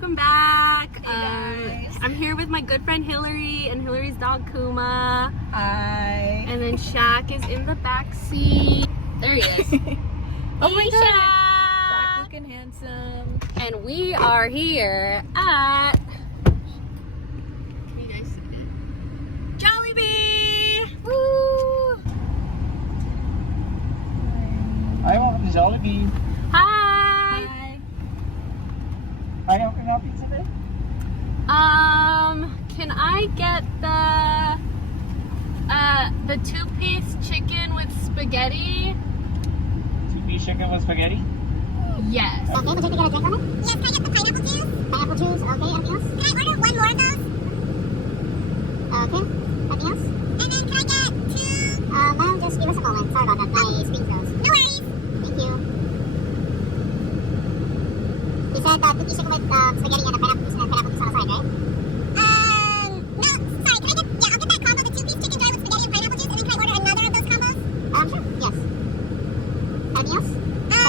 welcome back. Hey guys. I'm here with my good friend Hillary and Hillary's dog Kuma. Hi. And then Shaq is in the back seat. There he is. Oh my Shaq. Back looking handsome. And we are here at, can you guys see it? Jollibee! Woo! Hi, welcome to Jollibee. Hi! Hi, how can I help you today? Can I get the two-piece chicken with spaghetti? Two-piece chicken with spaghetti? Yes. Okay, would you like to get a drink on it? Yes, can I get the pineapple juice? Pineapple juice, okay, anything else? Can I order one more of those? Okay, anything else? And then can I get two? Ma'am, just give us a moment. Sorry about that, my screen froze. No worries. Thank you. You said two-piece chicken with spaghetti and a pineapple juice on the side, right? No, sorry, can I get, I'll get that combo, the two-piece chicken dry with spaghetti and pineapple juice, and then can I order another of those combos? Sure, yes. Anything else?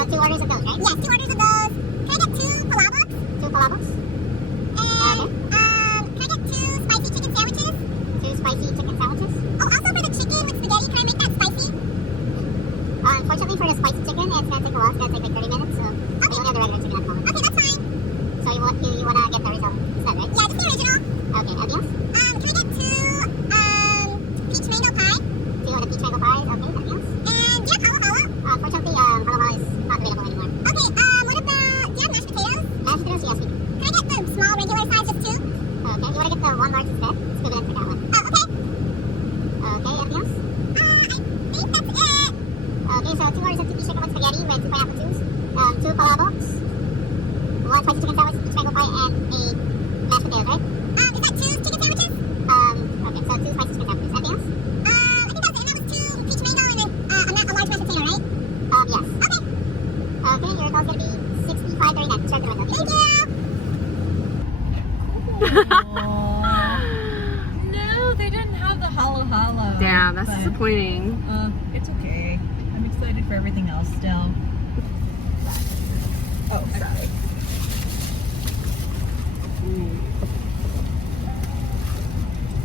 Two orders of those, right? Yes, two orders of those. Can I get two palabos? Two palabos? And, can I get two spicy chicken sandwiches? Two spicy chicken sandwiches? Oh, also for the chicken with spaghetti, can I make that spicy? Unfortunately for the spicy chicken, it's gonna take a while. It's gonna take like 30 minutes, so we only have the regular chicken at the moment. Okay, that's fine. So you wanna get the original instead, right? Yeah, just the original. Okay, anything else? Can I get two, peach mango pie? Two of the peach mango pies, okay, anything else? And, yeah, halo. Unfortunately, halo is not available anymore. Okay, what about, do you have mashed potatoes? Mashed potatoes, yes, we do. Can I get the small regular size, just two? Okay, you wanna get the one large instead? It's equivalent for that one. Oh, okay. Okay, anything else? I think that's it. Okay, so two orders of two-piece chicken with spaghetti with two pineapple juice, two palabos, one spicy chicken sandwich, peach mango pie, and a mashed potatoes, right? Is that two chicken sandwiches? Okay, so two spicy chicken sandwiches. Anything else? I think that's it. That was two peach mango and then a large mashed potato, right? Yes. Okay. Okay, your call's gonna be $65.39. Check the window. Thank you. No, they didn't have the halo. Damn, that's but, disappointing. It's okay. I'm excited for everything else still. Oh, sorry.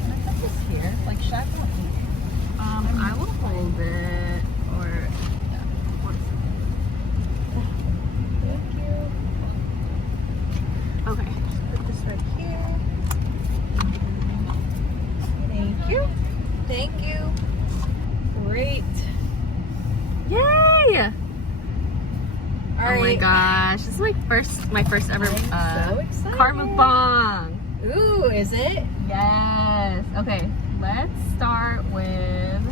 Can I put this here? Like, Shaq won't eat it. I will hold it, or, Thank you. okay. Put this right here. Thank you. Thank you. Great. Yay! All Oh my right. gosh, this is my first ever I'm so excited. car mukbang. Ooh, is it? Yes. Okay, let's start with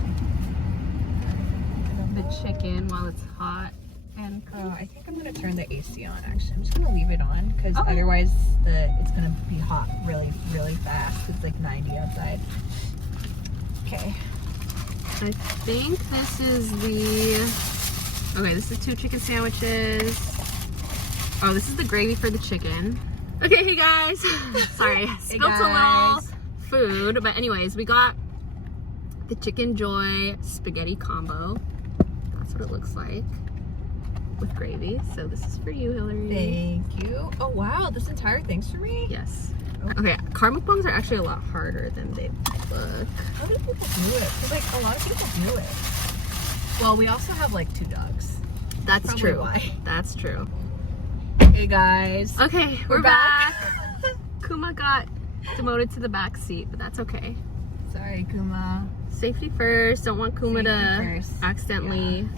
the chicken while it's hot and Oh, I think I'm gonna turn the AC on. Actually, I'm just gonna leave it on because Okay. otherwise it's gonna be hot really, really fast. It's like 90 outside. Okay. I think this is this is two chicken sandwiches. Oh, this is the gravy for the chicken. Okay, hey guys. Sorry, I Hey spilled a little guys. food. But anyways, we got the Chicken Joy spaghetti combo. That's what it looks like with gravy. So this is for you, Hillary. Thank you. Oh wow, this entire thing's for me. Yes. Okay. Okay, car mukbangs are actually a lot harder than they look. How do people do it? Because like a lot of people do it. Well, we also have like 2 dogs. That's Probably true. why. That's true. Hey guys. Okay, we're back. back. Kuma got demoted to the back seat, but that's okay. Sorry, Kuma. Safety first. Don't want Kuma Safety to first. accidentally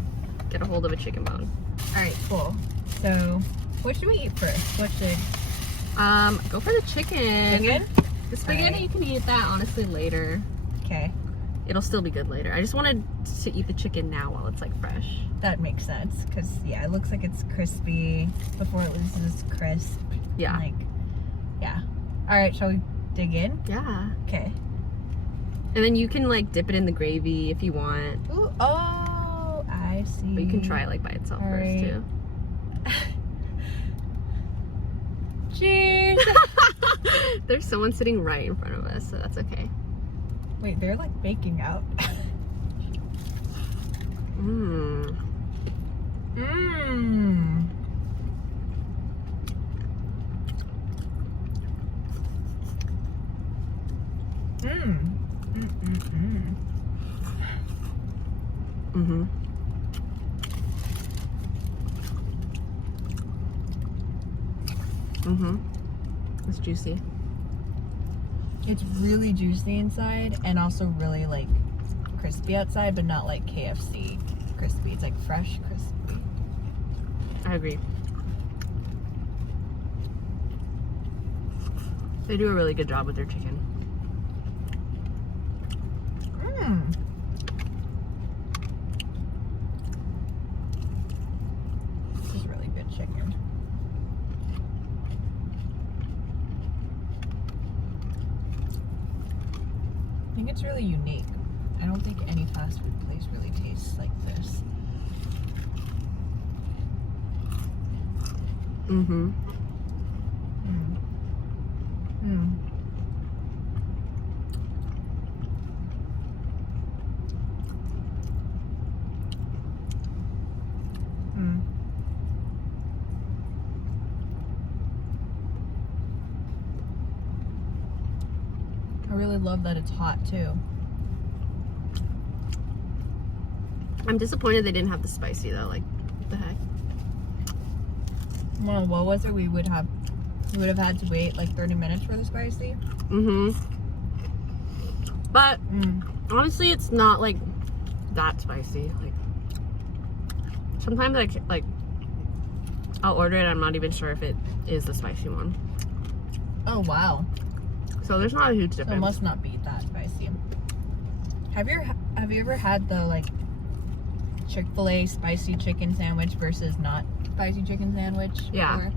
get a hold of a chicken bone. All right, cool. So, what should we eat first? What should? Go for the chicken. Chicken? The spaghetti, Alright. you can eat that honestly later. Okay, It'll still be good later. I just wanted to eat the chicken now while it's like fresh. that makes sense. Cause yeah, it looks like it's crispy before it loses crisp. Yeah. Like, yeah. All right, shall we dig in? Yeah. Okay. And then you can like dip it in the gravy if you want. Ooh, oh, I see. But you can try it like by itself Alright. first too. Cheers. There's someone sitting right in front of us, so that's okay. Wait, they're like baking out. Mmm. Mmm. Mm-hmm. Mm-hmm. It's juicy. It's really juicy inside and also really like crispy outside, but not like KFC crispy. It's like fresh crispy. I agree. They do a really good job with their chicken. This is really good chicken. I think it's really unique. I don't think any fast food place really tastes like this. Mm-hmm. I really love that it's hot too. I'm disappointed they didn't have the spicy though. Like, what the heck? Well, what was it? We would have had to wait like 30 minutes for the spicy. Mm-hmm. But honestly, it's not like that spicy. Like, sometimes like I'll order it. I'm not even sure if it is the spicy one. Oh wow! So there's not a huge So it difference. must not be that spicy. Have you ever had the like Chick-fil-A spicy chicken sandwich versus not spicy chicken sandwich? Yeah. before?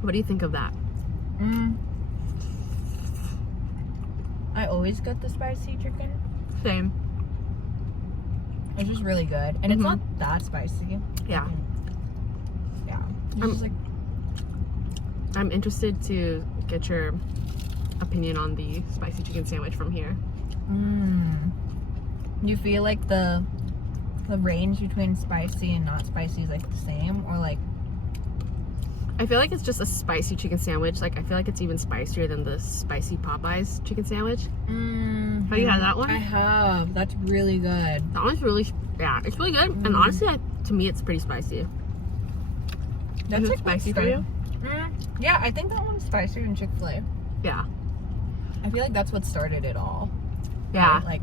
What do you think of that? I always get the spicy chicken. Same. It's just really good, and it's not that spicy. Yeah. Yeah. It's just like I'm interested to get your opinion on the spicy chicken sandwich from here. You feel like the range between spicy and not spicy is like the same, or like? I feel like it's just a spicy chicken sandwich. Like, I feel like it's even spicier than the spicy Popeyes chicken sandwich. Have you had that one? I have. That's really good. That one's really, yeah, it's really good. And honestly, to me, it's pretty spicy. That's Is it like spicy for you? Yeah, I think that one's spicier than Chick-fil-A. Yeah. I feel like that's what started it all. Yeah. Right? Like,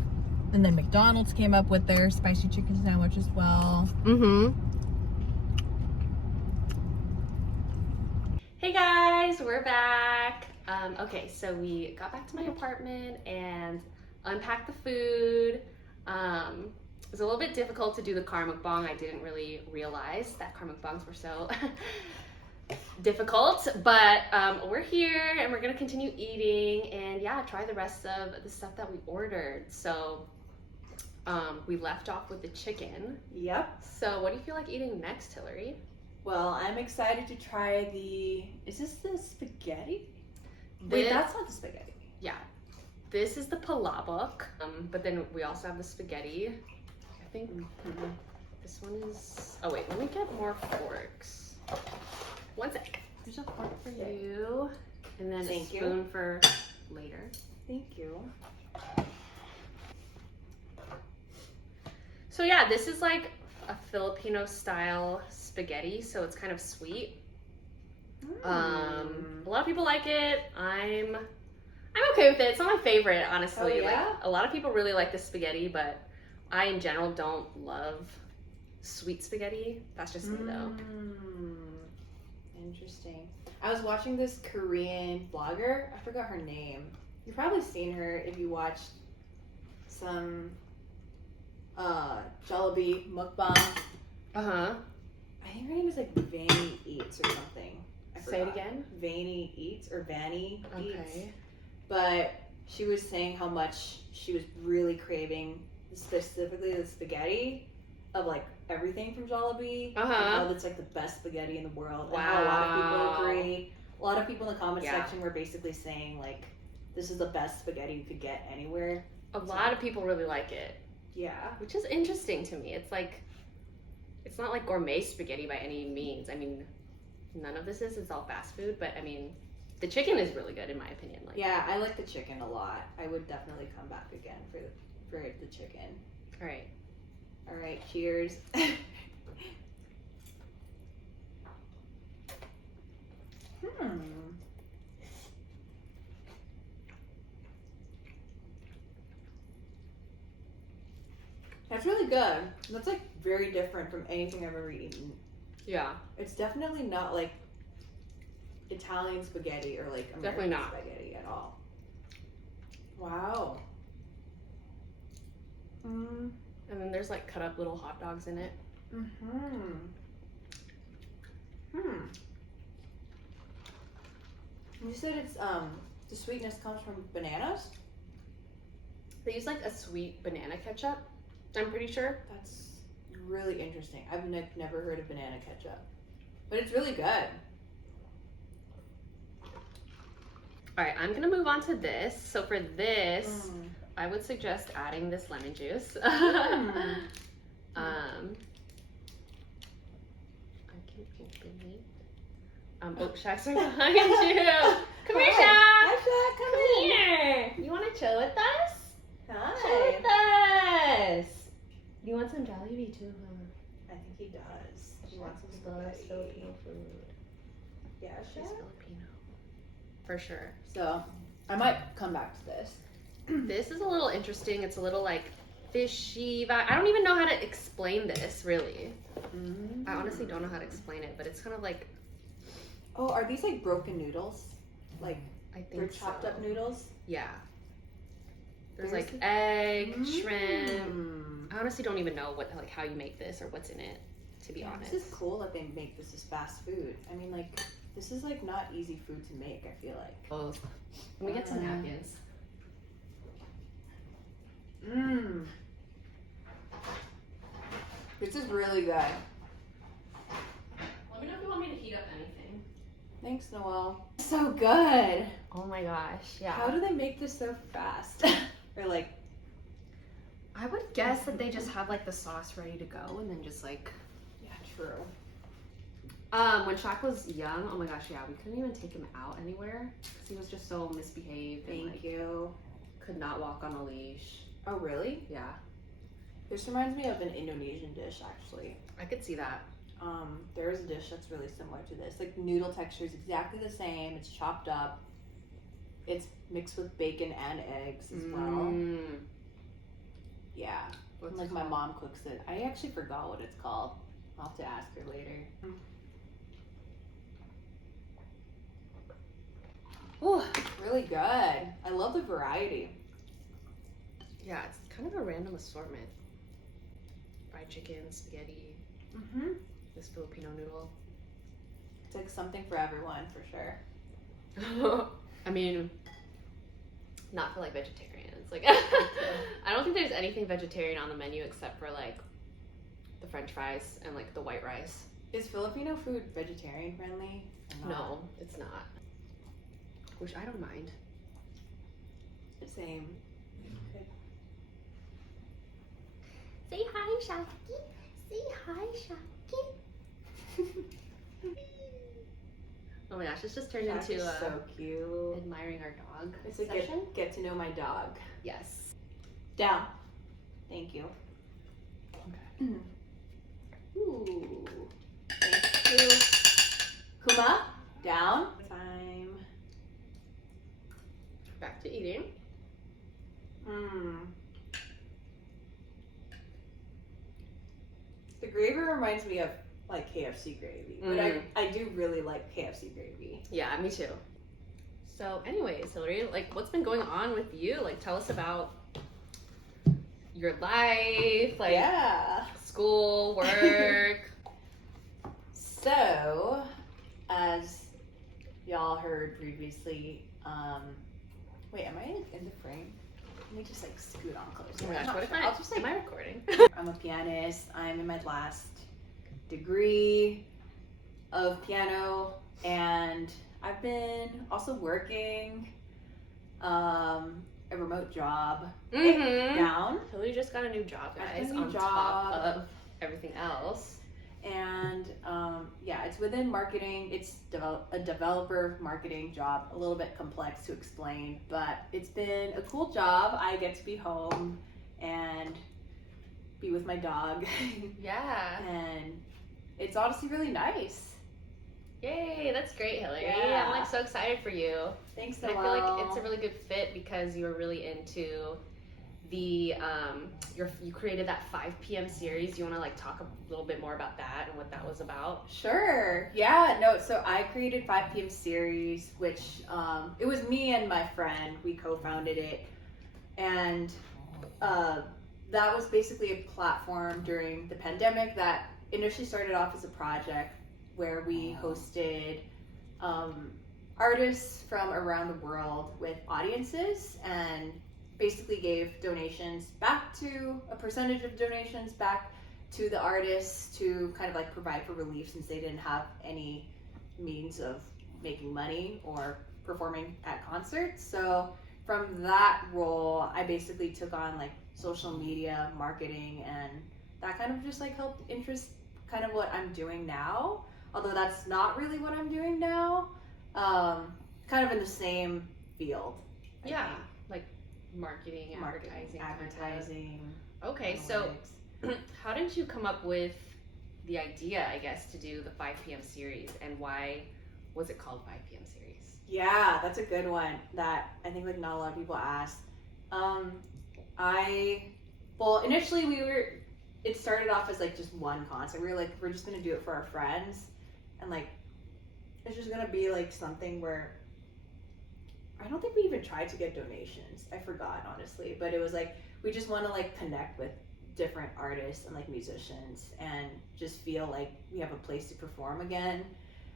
and then McDonald's came up with their spicy chicken sandwich as well. Hey guys, we're back. Okay, so we got back to my apartment and unpacked the food. It was a little bit difficult to do the car mukbang. I didn't really realize that car mukbangs were so difficult, but we're here and we're gonna continue eating and yeah, try the rest of the stuff that we ordered. So we left off with the chicken. Yep. So what do you feel like eating next, Hillary? Well, I'm excited to try is this the spaghetti? Wait, that's not the spaghetti. Yeah, this is the palabok, but then we also have the spaghetti. I think this one is, oh wait, let me get more forks. One sec. There's a fork for you, and then a spoon for later. Thank you. So yeah, this is like a Filipino style spaghetti, so it's kind of sweet. A lot of people like it. I'm okay with it. It's not my favorite, honestly. Oh, yeah? Like, a lot of people really like the spaghetti, but I in general don't love sweet spaghetti. That's just me though. Interesting. I was watching this Korean vlogger. I forgot her name. You've probably seen her if you watched some Jollibee Mukbang. I think her name is like Vanny Eats or something. Say it again. Vanny Eats or Vanny Eats. Okay. But she was saying how much she was really craving specifically the spaghetti of like everything from Jollibee. And how it's like the best spaghetti in the world. Wow. And how a lot of people agree. A lot of people in the comment section were basically saying like this is the best spaghetti you could get anywhere. A lot of people really like it. Yeah. Which is interesting to me. It's like, it's not like gourmet spaghetti by any means. I mean, none of this is, it's all fast food, but I mean, The chicken is really good in my opinion. Like, yeah, I like the chicken a lot. I would definitely come back again for the chicken. All right. All right, cheers. That's really good. That's like very different from anything I've ever eaten. Yeah. It's definitely not like Italian spaghetti or like American Definitely not. spaghetti at all. Wow. And then there's like cut up little hot dogs in it. You said it's the sweetness comes from bananas? They use like a sweet banana ketchup, I'm pretty sure. That's really interesting. I've never heard of banana ketchup. But it's really good. All right, I'm gonna move on to this. So for this, I would suggest adding this lemon juice. I can open it. Oh, Shaq's right behind you. Come here, Shaq. Hi, Shaq. Come here. You want to chill with us? Hi. Chill with us. You want some Jollibee too, huh? I think he does. He wants some loves spaghetti. Filipino food. Yeah, She's Shaq. Filipino. For sure. So, I might come back to this. This is a little interesting. It's a little like fishy vibe. I don't even know how to explain this, really. I honestly don't know how to explain it, but it's kind of like... Oh, are these like broken noodles? Like, I think they're chopped so. up noodles? Yeah. There's There's like egg, shrimp. I honestly don't even know what how you make this or what's in it, to be honest. This is cool that they make this as fast food. I mean, like, this is like not easy food to make, I feel like. Oh, let me get some napkins. This is really good. Let me know if you want me to heat up anything. Thanks, Noelle. So good. Oh my gosh, yeah. How do they make this so fast? Or like, I would guess that they just have like the sauce ready to go and then just like... yeah, true. When Shaq was young, oh my gosh, yeah, we couldn't even take him out anywhere because he was just so misbehaved. And, Thank you. could not walk on a leash. Oh, really? Yeah, This reminds me of an Indonesian dish, actually. I could see that. There is a dish that's really similar to this. Like, noodle texture is exactly the same. It's chopped up. It's mixed with bacon and eggs as well. Yeah. What's Like, it my called? mom cooks it. I actually forgot what it's called. I'll have to ask her later. Ooh, really good. I love the variety. Yeah, it's kind of a random assortment. Fried chicken, spaghetti, this Filipino noodle. It's like something for everyone, for sure. I mean, not for like vegetarians. Like, I don't think there's anything vegetarian on the menu except for like the French fries and like the white rice. Is Filipino food vegetarian friendly? or not? No, it's not. Which I don't mind. Same. Say hi, Shaki. Say hi, Shaki. Oh my gosh, this just turned Shaq into is so cute. admiring our dog It's a session. get to know my dog. Yes. Down. Thank you. Okay. Ooh. Thank you. Kuma, down. Time. Back to eating. The gravy reminds me of like KFC gravy, but I do really like KFC gravy. Yeah, me too. So anyways, Hillary, like what's been going on with you? Like tell us about your life, like school, work. So, as y'all heard previously, wait, am I in the frame? Let me just like scoot on closer. Oh my gosh, I'm what not if sure. I, I'll just, like, am I recording? I'm a pianist. I'm in my last degree of piano, and I've been also working a remote job. Down. Hillary just got a new job, I got guys, a new on job. top of everything else. and yeah, it's within marketing. It's a developer marketing job, a little bit complex to explain, but it's been a cool job. I get to be home and be with my dog. Yeah. And it's honestly really nice. Yay, that's great, Hillary. Yeah. I'm like so excited for you. Thanks, And I feel like it's a really good fit because you were really into the you created that 5 p.m. series. You want to like talk a little bit more about that and what that was about? Sure. Yeah. No. So I created 5 p.m. series, which it was me and my friend. We co-founded it, and that was basically a platform during the pandemic that initially started off as a project where we hosted artists from around the world with audiences and basically gave donations back to a percentage of donations back to the artists to kind of like provide for relief since they didn't have any means of making money or performing at concerts. So from that role, I basically took on like social media marketing, and that kind of just like helped interest kind of what I'm doing now, although that's not really what I'm doing now. Kind of in the same field. I Yeah, think. like marketing, advertising. Advertising. Okay, so how did you come up with the idea, I guess, to do the 5 p.m. series, and why was it called 5 p.m. series? Yeah, that's a good one that I think like not a lot of people ask. Initially it started off as like just one concert. We were like, we're just gonna do it for our friends, and like it's just gonna be like something where I don't think we even tried to get donations. I forgot, honestly, but it was like we just want to like connect with different artists and like musicians and just feel like we have a place to perform again.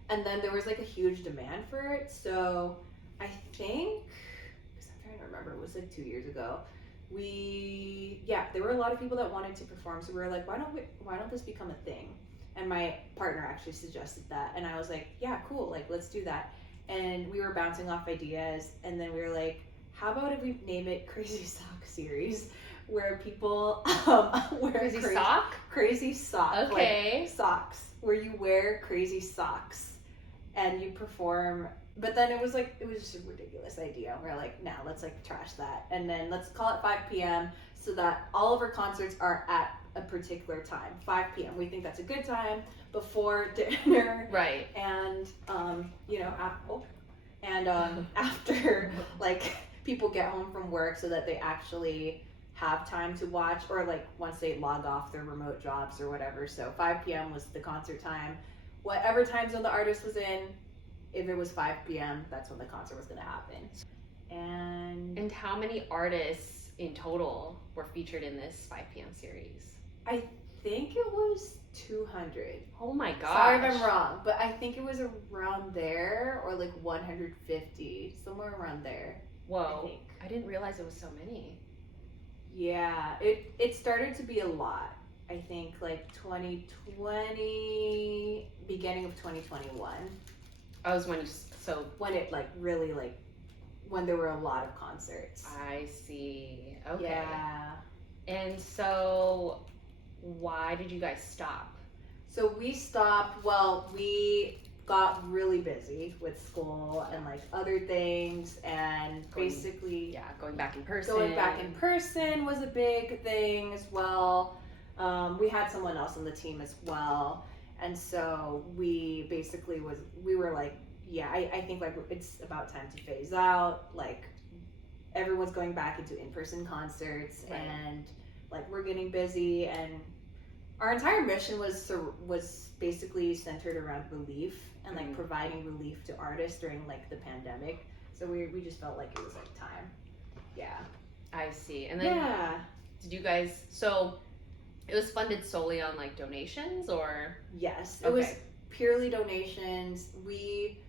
And then there was like a huge demand for it, so I think, because I'm trying to remember, it was like 2 years ago. There were a lot of people that wanted to perform, so we were like, why don't this become a thing? And my partner actually suggested that, and I was like, yeah, cool, like let's do that. And we were bouncing off ideas, and then we were like, how about if we name it Crazy Sock Series, where people wear crazy sock, okay, like socks, where you wear crazy socks and you perform. But then it was just a ridiculous idea. We're like, no, let's like trash that, and then let's call it 5 p.m. so that all of our concerts are at a particular time, 5 p.m. We think that's a good time before dinner, right? And after like people get home from work, so that they actually have time to watch, or like once they log off their remote jobs or whatever. So 5 p.m. was the concert time. Whatever time zone the artist was in, if it was 5 p.m., that's when the concert was going to happen. And how many artists in total were featured in this 5 p.m. series? I think it was 200. Oh my gosh. Sorry if I'm wrong, but I think it was around there, or like 150, somewhere around there. Whoa. I didn't realize it was so many. Yeah, it started to be a lot. I think like 2020, beginning of 2021. I was when it like really like when there were a lot of concerts. I see. Okay. Yeah. And so why did you guys stop? So we stopped, we got really busy with school and like other things, and going back in person. Going back in person was a big thing as well. We had someone else on the team as well, and so we basically were like, I think like it's about time to phase out. Like everyone's going back into in-person concerts, right. And like we're getting busy, and our entire mission was basically centered around relief and like providing relief to artists during like the pandemic. So we just felt like it was like time. Yeah. I see. And then did you guys, so it was funded solely on like donations, or? Yes, it was purely donations. We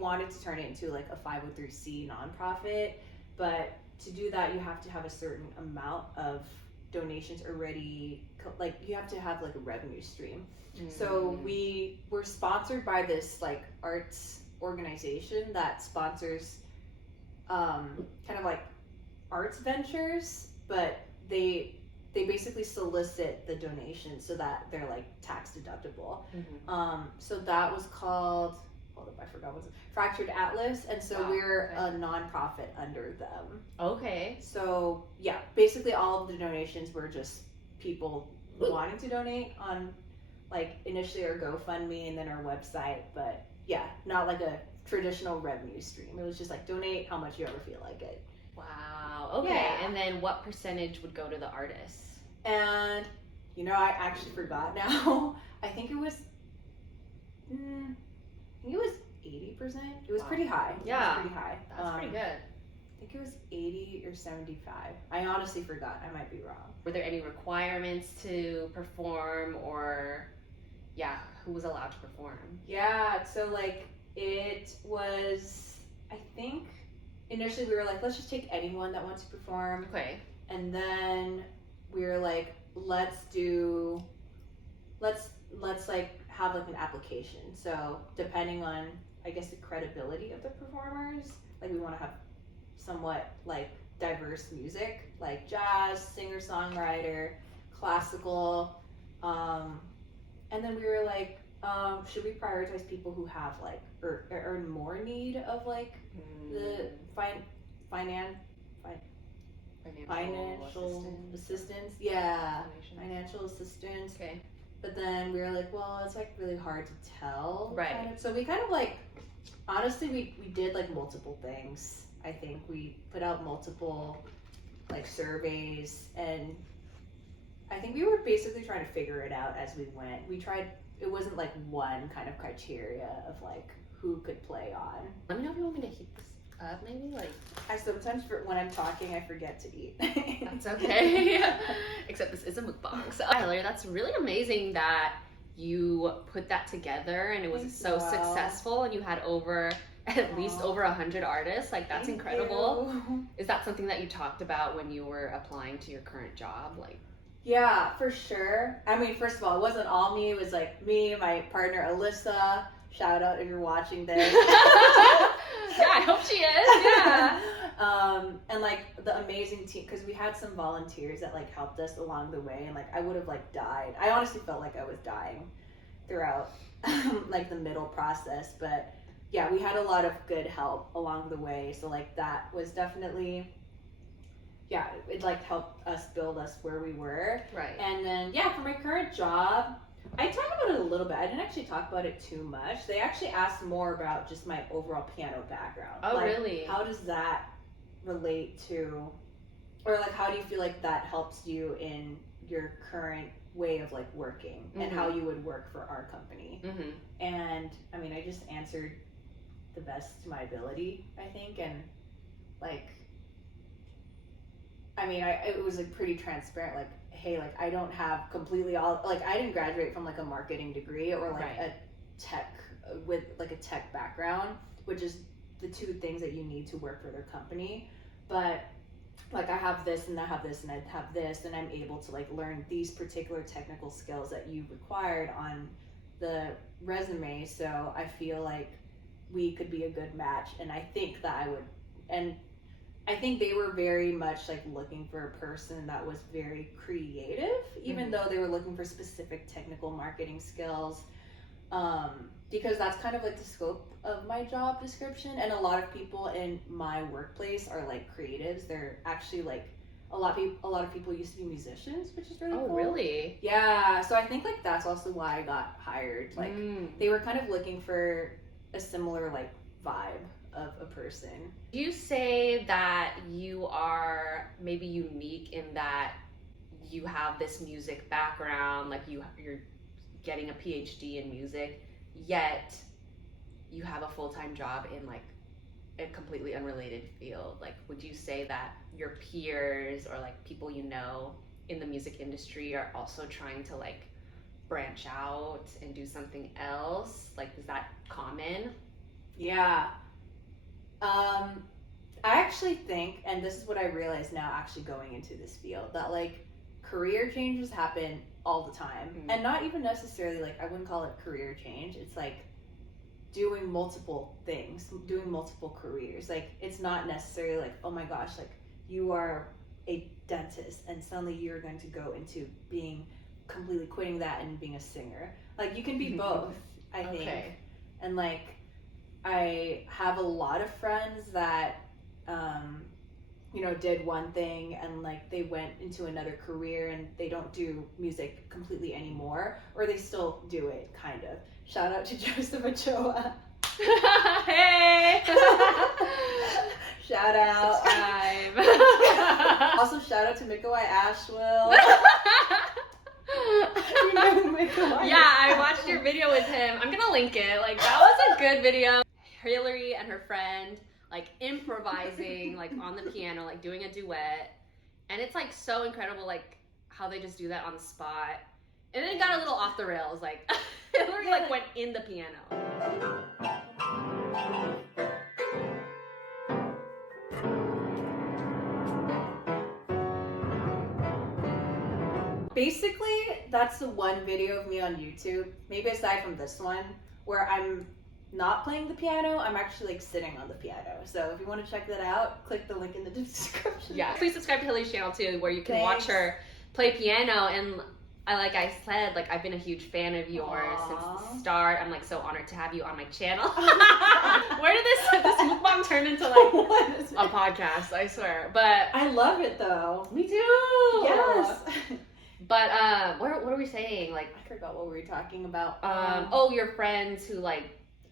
wanted to turn it into like a 503c nonprofit, but to do that you have to have a certain amount of donations already, like you have to have like a revenue stream. So we were sponsored by this like arts organization that sponsors kind of like arts ventures, but they they basically solicit the donations so that they're like tax deductible. So that was called, hold up, I forgot what's it, Fractured Atlas, and so we're a nonprofit under them. Okay. So yeah, basically all of the donations were just people wanting to donate on like initially our GoFundMe and then our website, but yeah, not like a traditional revenue stream. It was just like donate how much you ever feel like it. Wow. Okay. Yeah. And then what percentage would go to the artists? And you know, I actually forgot now. I think it was 80%. It was pretty high. Yeah. It was pretty high. That's pretty good. I think it was 80 or 75. I honestly forgot. I might be wrong. Were there any requirements to perform, or who was allowed to perform? Yeah, so like it was, I think initially we were like, let's just take anyone that wants to perform. Okay. And then we were like, let's like have like an application. So depending on, I guess, the credibility of the performers, like we want to have somewhat like diverse music, like jazz, singer-songwriter, classical, and then we were like, should we prioritize people who have like or are in more need of like the financial assistance? Yeah, financial assistance. Okay. But then we were like, well, it's like really hard to tell. Right. Kind of. So we kind of like, honestly, we did like multiple things. I think we put out multiple like surveys, and I think we were basically trying to figure it out as we went. We tried, it wasn't like one kind of criteria of like who could play on. Let me know if you want me to heat this up, maybe. Like, I sometimes, when I'm talking, I forget to eat. that's okay. Except this is a mukbang. So, Hillary, that's really amazing that you put that together and it was so successful, and you had at least over 100 artists. Like, that's incredible. Is that something that you talked about when you were applying to your current job? Like, yeah, for sure. I mean, first of all, it wasn't all me. It was like me, my partner Alyssa. Shout out if you're watching this. Yeah, I hope she is. Yeah. And like the amazing team, because we had some volunteers that like helped us along the way, and like I would have like died. I honestly felt like I was dying throughout like the middle process, but yeah, we had a lot of good help along the way. So like that was definitely, yeah, it like helped us build us where we were. Right. And then yeah, for my current job, I talked about it a little bit. I didn't actually talk about it too much. They actually asked more about just my overall piano background. Oh, like, really? How does that relate to, or like how do you feel like that helps you in your current way of like working, and how you would work for our company? And I mean, I just answered the best to my ability, I think, and like, I mean, it was like pretty transparent, like, hey, like I don't have completely all, like I didn't graduate from like a marketing degree or like a tech with like a tech background, which is the two things that you need to work for their company. But like I have this and I have this and I have this, and I'm able to like learn these particular technical skills that you required on the resume. So I feel like we could be a good match, and I think that I would, and I think they were very much like looking for a person that was very creative, even though they were looking for specific technical marketing skills, because that's kind of like the scope of my job description. And a lot of people in my workplace are like creatives. They're actually like a lot of people used to be musicians, which is really cool. Oh, really? Yeah. So I think like that's also why I got hired. Like they were kind of looking for a similar like vibe of a person. Do you say that you are maybe unique in that you have this music background, like you're getting a PhD in music, yet you have a full-time job in like a completely unrelated field? Like, would you say that your peers or like people you know in the music industry are also trying to like branch out and do something else? Like, is that common? Yeah. I actually think, and this is what I realize now actually going into this field, that like career changes happen all the time. And not even necessarily like, I wouldn't call it career change. It's like doing multiple things, doing multiple careers. Like it's not necessarily like, oh my gosh, like you are a dentist, and suddenly you're going to go into being completely quitting that and being a singer. Like, you can be both, I think. Okay. And like, I have a lot of friends that did one thing and like they went into another career and they don't do music completely anymore, or they still do it kind of. Shout out to Joseph Ochoa. Hey! Shout out. Subscribe. Also shout out to Mikawai Ashwell. You know who Mikawai Yeah, I is? watched your video with him. I'm gonna link it. Like, that was a good video. Hillary and her friend, like, improvising, like, on the piano, like, doing a duet. And it's, like, so incredible, like, how they just do that on the spot. And then it got a little off the rails. Like, Hillary, like, went in the piano. Basically, that's the one video of me on YouTube, maybe aside from this one, where I'm not playing the piano, I'm actually like sitting on the piano. So if you want to check that out, click the link in the description. Yeah, please subscribe to Hillary's channel too, where you can watch Thanks. her play piano. And like I said, like, I've been a huge fan of yours since Aww. the start. I'm like so honored to have you on my channel. Where did this mukbang turn into like What is it? a podcast? I swear. But I love it though. me too. Yes. But what were we saying? Like, I forgot what we were talking about. oh, your friends who like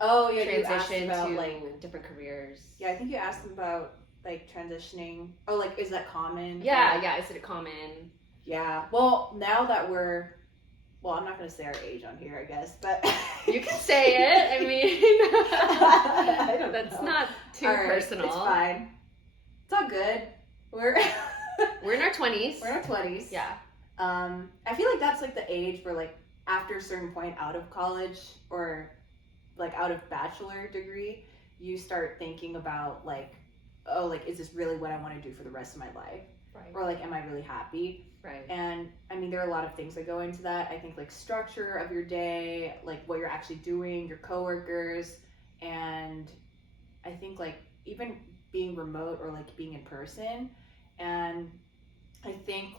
Oh yeah, you asked transition about to like, different careers. yeah, I think you asked them about like transitioning. Oh, like, is that common? Yeah. Is it common? Yeah. Well, now that I'm not gonna say our age on here, I guess, but You can say it. I mean, I don't that's know. not too All right, personal. It's fine. It's all good. We're We're in our 20s. we're in our 20s. Yeah. I feel like that's like the age where like after a certain point out of college or like out of bachelor degree, you start thinking about like, oh, like, is this really what I want to do for the rest of my life? Right. Or like, am I really happy? Right. And I mean, there are a lot of things that go into that. I think like structure of your day, like what you're actually doing, your coworkers, and I think like even being remote or like being in person. And I think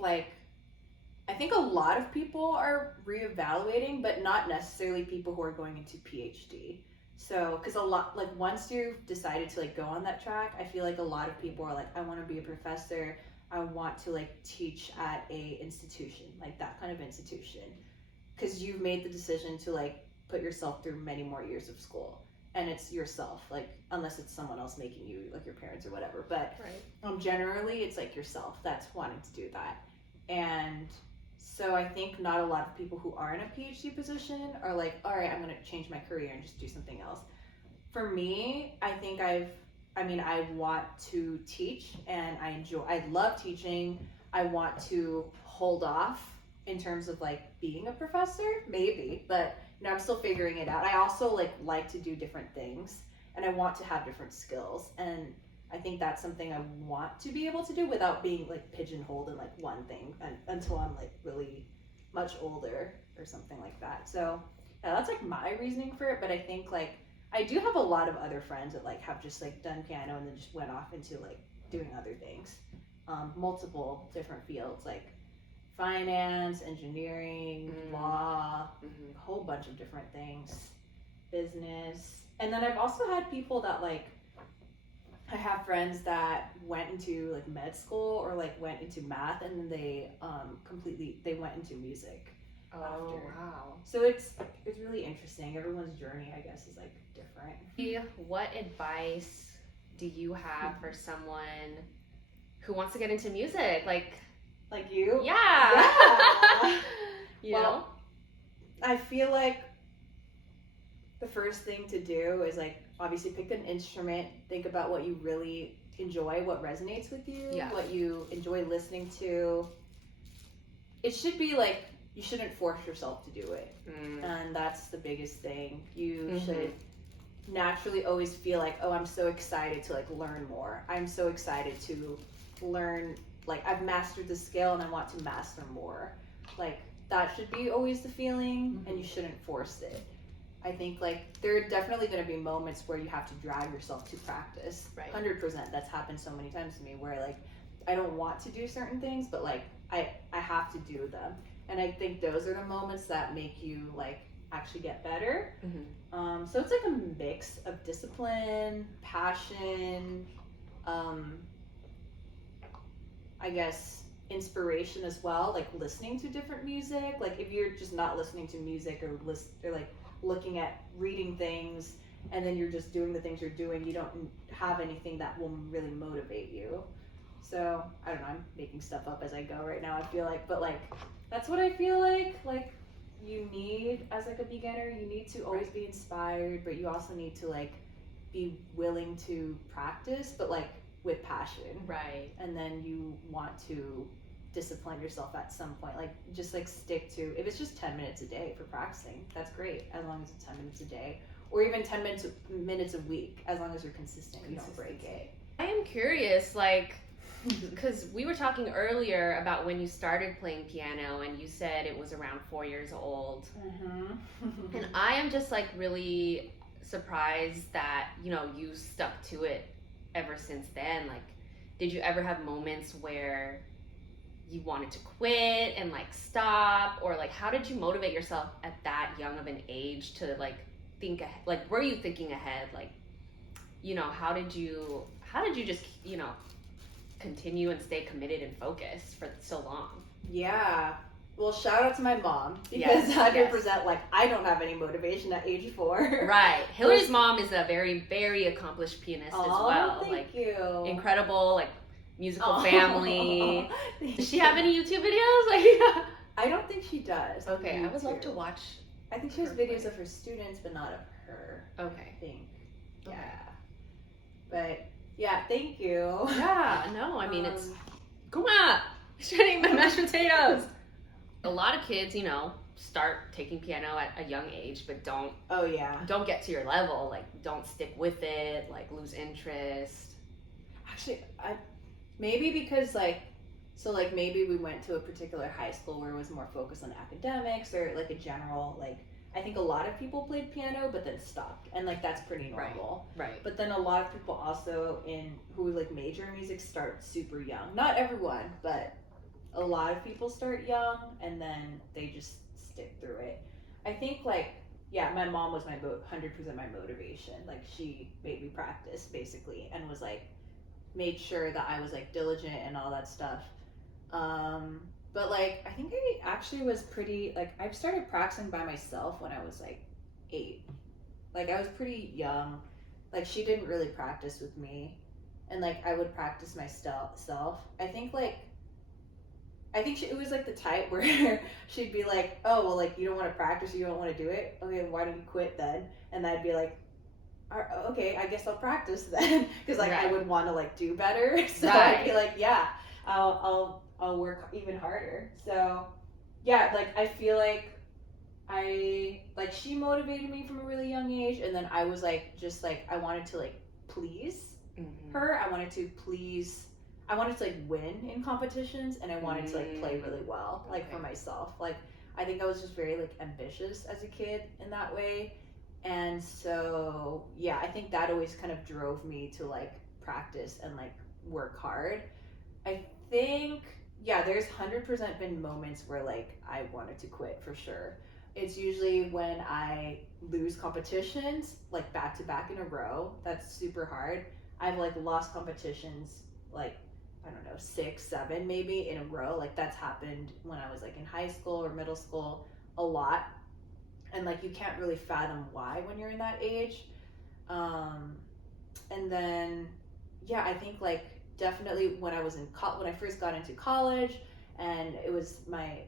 a lot of people are reevaluating, but not necessarily people who are going into PhD. So, because a lot, like, once you've decided to like go on that track, I feel like a lot of people are like, I want to be a professor. I want to like teach at a institution, like that kind of institution, because you've made the decision to like put yourself through many more years of school, and it's yourself, like, unless it's someone else making you, like your parents or whatever, but Right. generally it's like yourself that's wanting to do that. And so I think not a lot of people who are in a PhD position are like, all right, I'm going to change my career and just do something else. For me, I think I want to teach, and I love teaching. I want to hold off in terms of like being a professor, maybe, but I'm still figuring it out. I also like to do different things, and I want to have different skills, and I think that's something I want to be able to do without being like pigeonholed in like one thing until I'm like really much older or something like that. So yeah, that's like my reasoning for it. But I think like I do have a lot of other friends that like have just like done piano and then just went off into like doing other things, multiple different fields like finance, engineering, law, a whole bunch of different things, business. And then I've also had people that like, I have friends that went into like med school or like went into math, and then they went into music. Oh, After. wow. So it's really interesting. Everyone's journey, I guess, is like different. What advice do you have for someone who wants to get into music? Like you? yeah. You know? Well, I feel like the first thing to do is like obviously pick an instrument, think about what you really enjoy, what resonates with you, what you enjoy listening to. It should be like, you shouldn't force yourself to do it. And that's the biggest thing. You should naturally always feel like, oh, I'm so excited to like learn more. I'm so excited to learn, like I've mastered the skill and I want to master more. Like that should be always the feeling, and you shouldn't force it. I think like there are definitely going to be moments where you have to drag yourself to practice. Right. 100%. That's happened so many times to me where like I don't want to do certain things, but like I have to do them. And I think those are the moments that make you like actually get better. So it's like a mix of discipline, passion, I guess inspiration as well, like listening to different music. Like if you're just not listening to music or like looking at reading things and then you're just doing the things you're doing, you don't have anything that will really motivate you. So I don't know, I'm making stuff up as I go right now, I feel like, but like that's what I feel like you need as like a beginner. You need to always be inspired, but you also need to like be willing to practice, but like with passion. Right. And then you want to discipline yourself at some point, like just like stick to, if it's just 10 minutes a day for practicing, that's great, as long as it's 10 minutes a day, or even 10 minutes a week, as long as you're consistent, you don't break it. I am curious, like, because we were talking earlier about when you started playing piano and you said it was around 4 years old. And I am just like really surprised that, you know, you stuck to it ever since then. Like, did you ever have moments where you wanted to quit and like stop, or like how did you motivate yourself at that young of an age to like think ahead? Like, were you thinking ahead? Like, you know, how did you just, you know, continue and stay committed and focused for so long? Yeah. Well, shout out to my mom, because 100% like I don't have any motivation at age 4. Right. Hillary's mom is a very, very accomplished pianist as well. Thank like you. Incredible, like musical family. Thank Does she you. have any YouTube videos? Like, I don't think she does. okay, I would love to watch. I think she has videos of her students, but not of her. Okay. I think. Okay. Yeah. But yeah, thank you. Yeah, no, I mean, it's, come on, shredding my mashed potatoes. A lot of kids, you know, start taking piano at a young age, but don't get to your level, like don't stick with it, like lose interest. Actually, maybe because like, so like maybe we went to a particular high school where it was more focused on academics, or like a general, like, I think a lot of people played piano but then stopped, and like that's pretty normal. Right. But then a lot of people also who like major in music start super young. Not everyone, but a lot of people start young and then they just stick through it. I think like, yeah, my mom was 100% my motivation. Like she made me practice basically, and was like, made sure that I was like diligent and all that stuff. But like, I think I actually was pretty, like, I started practicing by myself when I was like 8. Like I was pretty young. Like she didn't really practice with me, and like I would practice myself. I think it was like the type where she'd be like, oh, well, like you don't want to practice, you don't want to do it. Okay, why don't you quit then? And I'd be like, okay, I guess I'll practice then, because like I would want to like do better. So I'd be like, yeah, I'll work even harder. So yeah, like I feel like she motivated me from a really young age, and then I was like, just like I wanted to like please her. I wanted to like win in competitions, and I wanted to like play really well, like for myself. Like I think I was just very like ambitious as a kid in that way. And so yeah, I think that always kind of drove me to like practice and like work hard. I think, yeah, there's 100% been moments where like I wanted to quit for sure. It's usually when I lose competitions like back to back in a row. That's super hard. I've like lost competitions like, I don't know, 6, 7 maybe in a row. Like that's happened when I was like in high school or middle school a lot. And like you can't really fathom why when you're in that age. And then yeah, I think like definitely when I was when I first got into college, and it was I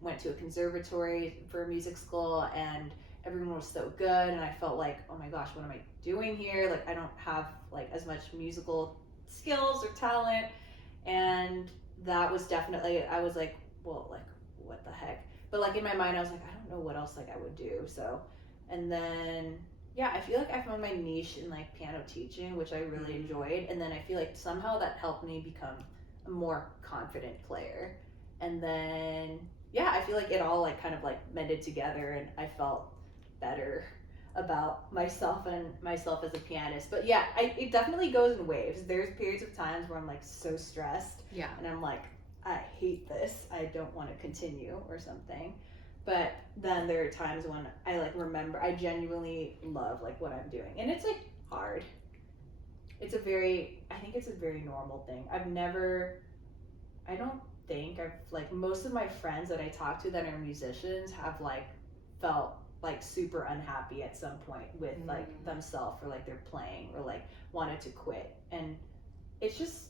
went to a conservatory for music school, and everyone was so good, and I felt like, oh my gosh, what am I doing here? Like I don't have like as much musical skills or talent. And that was definitely, I was like, well, like what the heck? But like in my mind I was like, I don't know what else like I would do. So, and then yeah, I feel like I found my niche in like piano teaching, which I really enjoyed. And then I feel like somehow that helped me become a more confident player. And then yeah, I feel like it all like kind of like mended together, and I felt better about myself and myself as a pianist. But yeah, it definitely goes in waves. There's periods of times where I'm like so stressed. Yeah. And I'm like, I hate this. I don't want to continue or something. But then there are times when I like remember I genuinely love like what I'm doing. And it's like hard. I think it's a very normal thing. I don't think I've like most of my friends that I talk to that are musicians have like felt like super unhappy at some point with like themselves or like their playing or like wanted to quit. And it's just,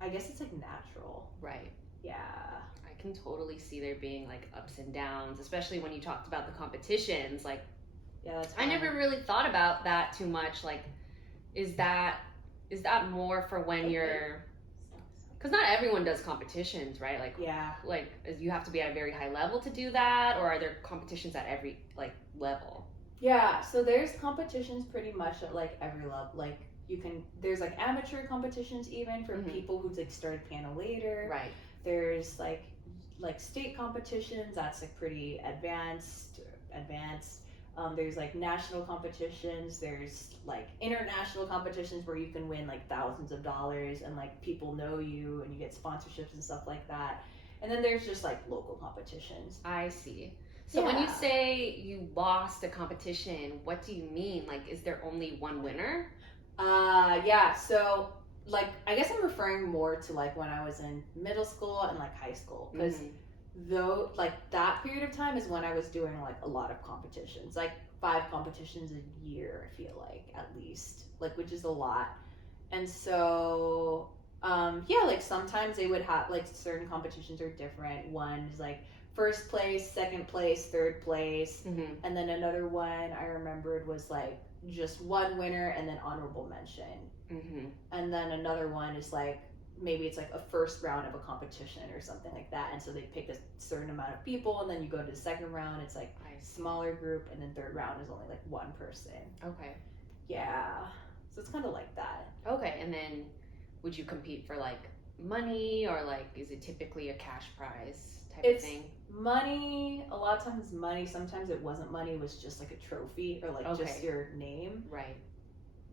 I guess it's like natural. Right. Yeah. I can totally see there being like ups and downs, especially when you talked about the competitions. Like, Yeah, that's I never really thought about that too much. Like, is that more for when you're, because not everyone does competitions, right? Like, Yeah. like you have to be at a very high level to do that, or are there competitions at every like level? Yeah, so there's competitions pretty much at like every level. Like there's like amateur competitions even for people who like started piano later. Right. There's like state competitions that's like pretty advanced. There's like national competitions. There's like international competitions where you can win like thousands of dollars and like people know you and you get sponsorships and stuff like that. And then there's just like local competitions. I see. So when you say you lost a competition, what do you mean? Like, is there only one winner? Yeah. So like, I guess I'm referring more to like when I was in middle school and like high school, because though like that period of time is when I was doing like a lot of competitions, like 5 competitions a year, I feel like, at least, like, which is a lot. And so yeah, like sometimes they would have like certain competitions are different. One's like first place, second place, third place, and then another one I remembered was like just one winner and then honorable mention. And then another one is like maybe it's like a first round of a competition or something like that, and so they pick a certain amount of people, and then you go to the second round, it's like a smaller group, and then third round is only like one person. Okay. Yeah, so it's kind of like that. Okay. And then would you compete for like money, or like is it typically a cash prize type of thing? Money, a lot of times money. Sometimes it wasn't money, it was just like a trophy or like just your name. Right.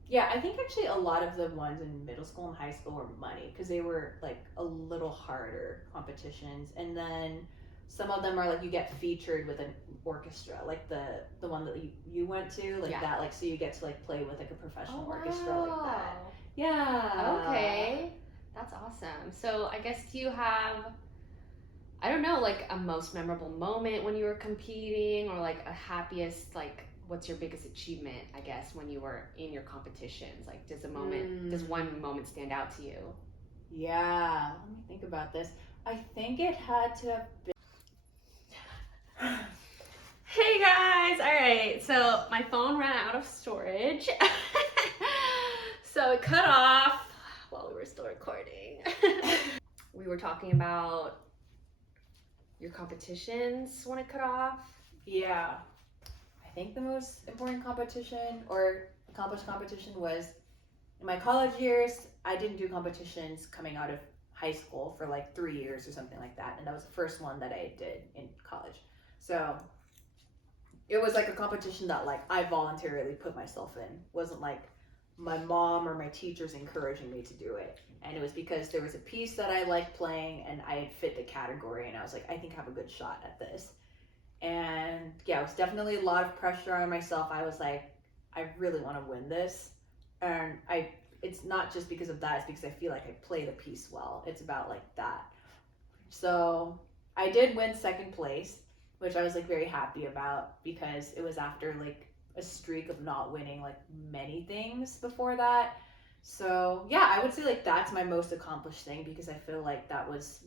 Yeah, I think actually a lot of the ones in middle school and high school were money because they were like a little harder competitions. And then some of them are like you get featured with an orchestra, like the one that you went to, like that, like so you get to like play with like a professional orchestra like that. Yeah. Okay. That's awesome. So I guess do you have, I don't know, like a most memorable moment when you were competing, or like a happiest, like what's your biggest achievement, I guess, when you were in your competitions? Like does one moment stand out to you? Yeah, let me think about this. I think it had to have been. Hey guys, all right, so my phone ran out of storage. So it cut off while we were still recording. We were talking about your competitions when it cut off. Yeah. I think the most important competition or accomplished competition was in my college years. I didn't do competitions coming out of high school for like 3 years or something like that. And that was the first one that I did in college. So it was like a competition that like I voluntarily put myself in. It wasn't like my mom or my teachers encouraging me to do it. And it was because there was a piece that I liked playing and I had fit the category, and I was like, I think I have a good shot at this. And yeah, it was definitely a lot of pressure on myself. I was like, I really want to win this. And it's not just because of that, it's because I feel like I play the piece well. It's about like that. So I did win second place, which I was like very happy about because it was after like a streak of not winning like many things before that. So yeah, I would say like that's my most accomplished thing because I feel like that was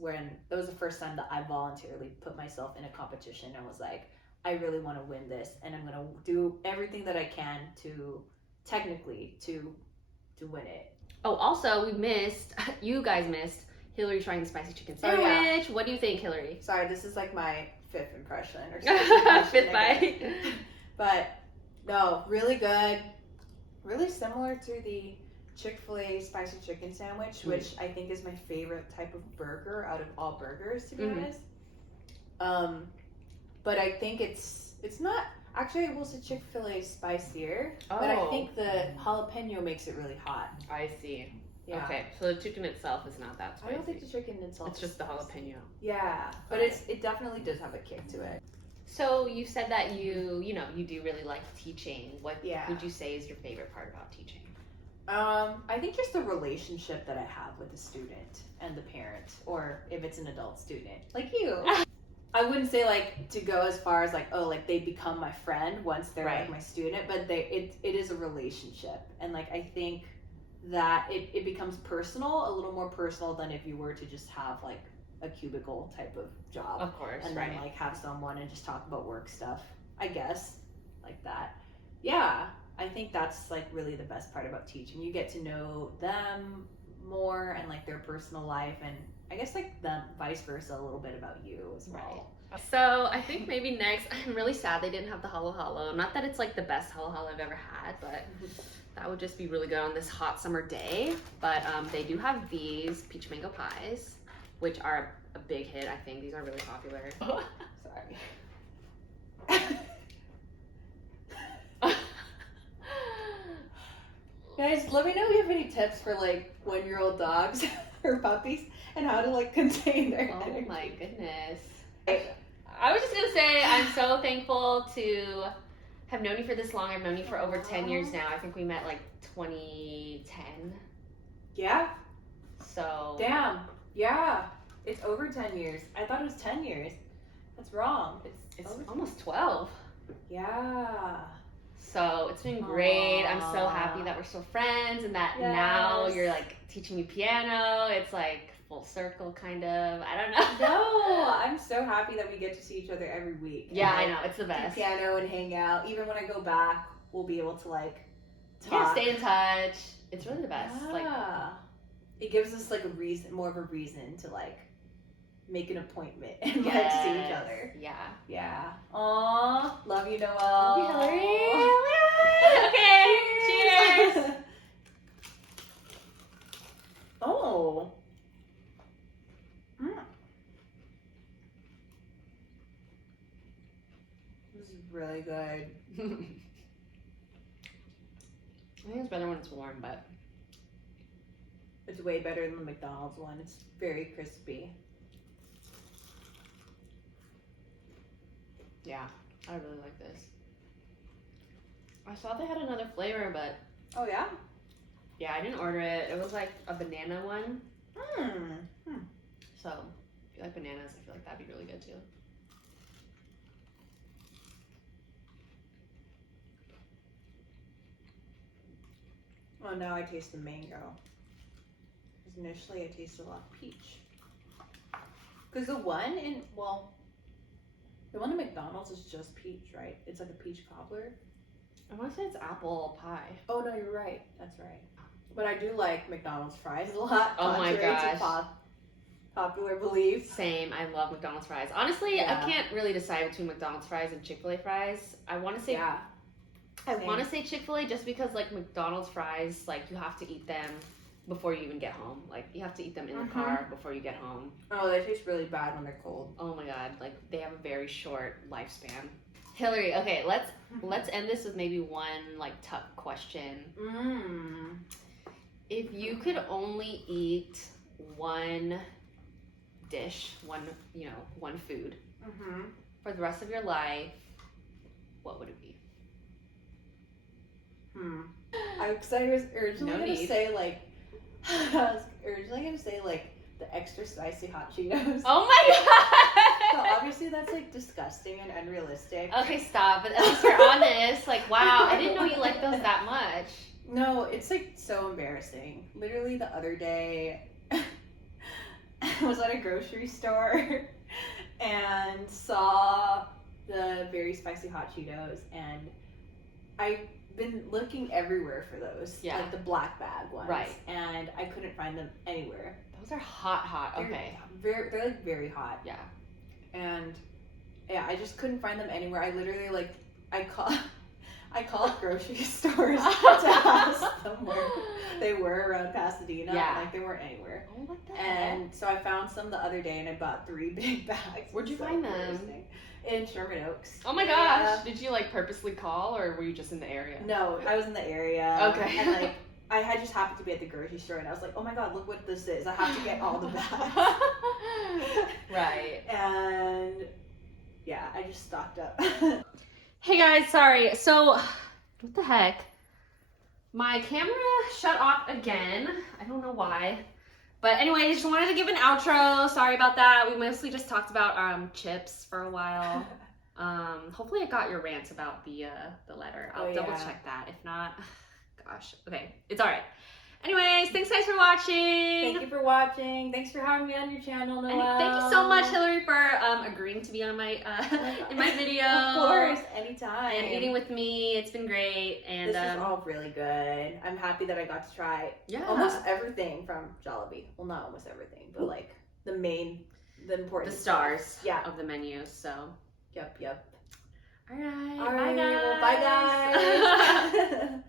the first time that I voluntarily put myself in a competition and was like, I really want to win this and I'm going to do everything that I can to technically to win it. Oh, also you guys missed Hillary trying the spicy chicken sandwich. Oh, yeah. What do you think, Hillary? Sorry, this is like my fifth impression or fifth bite. But no, really good. Really similar to the Chick-fil-A spicy chicken sandwich, which I think is my favorite type of burger out of all burgers, to be honest. But I think it's not, Actually, I will say Chick-fil-A is spicier, but I think the jalapeno makes it really hot. I see. Yeah. Okay, so the chicken itself is not that spicy. I don't think the chicken itself. It's just the jalapeno. Yeah, but it definitely does have a kick to it. So you said that you do really like teaching. What Yeah. would you say is your favorite part about teaching? I think just the relationship that I have with the student and the parent, or if it's an adult student, like you. I wouldn't say like to go as far as like, oh, like they become my friend once they're like my student, but it is a relationship. And like I think that it becomes personal, a little more personal than if you were to just have like a cubicle type of job. Of course, and then like have someone and just talk about work stuff, I guess, like that. Yeah, I think that's like really the best part about teaching. You get to know them more and like their personal life, and I guess like them vice versa a little bit about you as well. Right. So I think maybe next, I'm really sad they didn't have the halo halo. Not that it's like the best halo halo I've ever had, but that would just be really good on this hot summer day. But they do have these peach mango pies, which are a big hit. I think these are really popular. Sorry. Guys, let me know if you have any tips for like 1-year-old dogs or puppies and how to like contain their energy. Oh my goodness. I was just gonna say I'm so thankful to have known you for this long. I've known you for over 10 years now. I think we met like 2010. Yeah. So Damn. Yeah. It's over 10 years. I thought it was 10 years. That's wrong. it's almost 12. Yeah. So it's been great. I'm so happy that we're still friends and that now you're like teaching me piano. It's like full circle kind of. I don't know. No, I'm so happy that we get to see each other every week. Yeah, and, I know. It's the best. Do piano and hang out. Even when I go back, we'll be able to like Yeah, talk. stay in touch. It's really the best. Yeah. Like it gives us like more of a reason to like make an appointment and like see each other. Yeah. Yeah. Aw, love you, Noelle. Love you, Hillary. Okay. Cheers. Oh. This is really good. I think it's better when it's warm, but It's way better than the McDonald's one. It's very crispy. yeah, I really like this. I saw they had another flavor, but Oh yeah? yeah, I didn't order it. It was like a banana one. So if you like bananas, I feel like that'd be really good too. Oh, now I taste the mango. Because initially I tasted a lot of peach. Because the one in McDonald's is just peach, right? It's like a peach cobbler. I want to say it's apple pie. Oh no, you're right. That's right. But I do like McDonald's fries a lot. Oh my contrary to gosh. Popular belief. Same. I love McDonald's fries. Honestly, Yeah. I can't really decide between McDonald's fries and Chick-fil-A fries. I want to say Yeah. I Same. want to say Chick-fil-A just because like McDonald's fries, like you have to eat them before you even get home. Like you have to eat them in the car before you get home. Oh, they taste really bad when they're cold. Oh my god, like they have a very short lifespan. Hillary, okay, let's end this with maybe one like tough question. If you could only eat one dish, one food for the rest of your life, what would it be? I was originally No gonna need. say like the extra spicy hot Cheetos. Oh my So god! obviously that's like disgusting and unrealistic. Okay, stop. But at least you're honest. Like, wow, I didn't know you liked those that much. No, it's like so embarrassing. Literally the other day, I was at a grocery store and saw the very spicy hot Cheetos, and I've been looking everywhere for those, Yeah. like the black bag ones, Right. and I couldn't find them anywhere. Those are hot. Okay. They're like very hot, Yeah. and yeah, I just couldn't find them anywhere. I literally like I called grocery stores to ask them where they were around Pasadena. Yeah. Like they weren't anywhere. Oh, what the And so I found some the other day and I bought 3 big bags. Where'd you So find them? embarrassing. In Sherman Oaks. Oh my gosh. Yeah. Did you like purposely call or were you just in the area? No, I was in the area. Okay. And like I had just happened to be at the grocery store and I was like, oh my god, look what this is. I have to get all the bags. Right. And yeah, I just stocked up. Hey guys, sorry. So, what the heck? My camera shut off again. I don't know why. But anyway, just wanted to give an outro. Sorry about that. We mostly just talked about chips for a while. Hopefully I got your rants about the letter. I'll double check that. If not, gosh. Okay, it's all right. Anyways, thanks guys for watching. Thank you for watching. Thanks for having me on your channel, Noelle. And thank you so much, Hillary, for agreeing to be on my in my video. Of course, anytime. And eating with me. It's been great. And this is all really good. I'm happy that I got to try almost everything from Jollibee. Well, not almost everything, but like the important stars yeah. of the menu. So Yep. all right. All right. Bye guys. Well, bye guys.